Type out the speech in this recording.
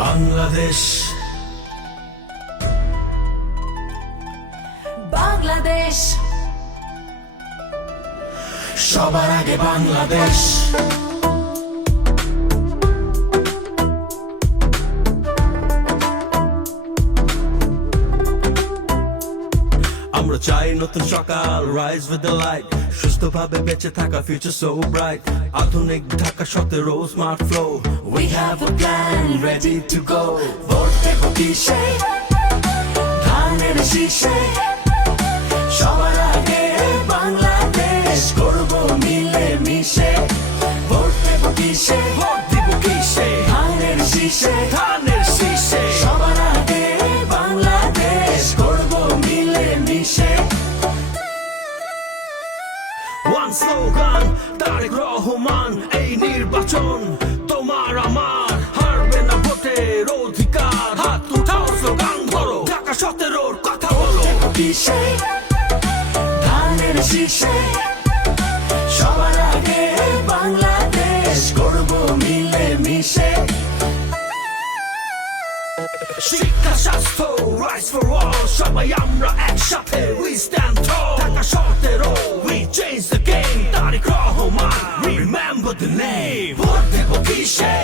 বাংলাদেশ বাংলাদেশ সবার আগে বাংলাদেশ আমরা চাই নতুন সকাল rise with the light সুস্থভাবে বেঁচে থাকা future so bright আধুনিক Dhaka 17 smart flow we have a plan ready to go ভোট দেব কিসে ধানের শীষে সবার আগে বাংলাদেশ করব মিলে মিশে ভোট দেব কিসে ধানের শীষে সবার আগে বাংলাদেশ করব মিলে মিশে One slogan তারেক রহমান এই নির্বাচন তোমার আমার হারবে না ভোটের অধিকার হাত উঠাও স্লোগান ধরো ঢাকা 17 কথা বলো কিসে ধানের শীষে সবার আগে বাংলাদেশ করব মিলে মিশে শিক্ষা স্বাস্থ্য rise for all সবাই আমরা একসাথে we stand tall Dhaka 17 we change the game Tarique Rahman remember the name ভোট দেব কিসে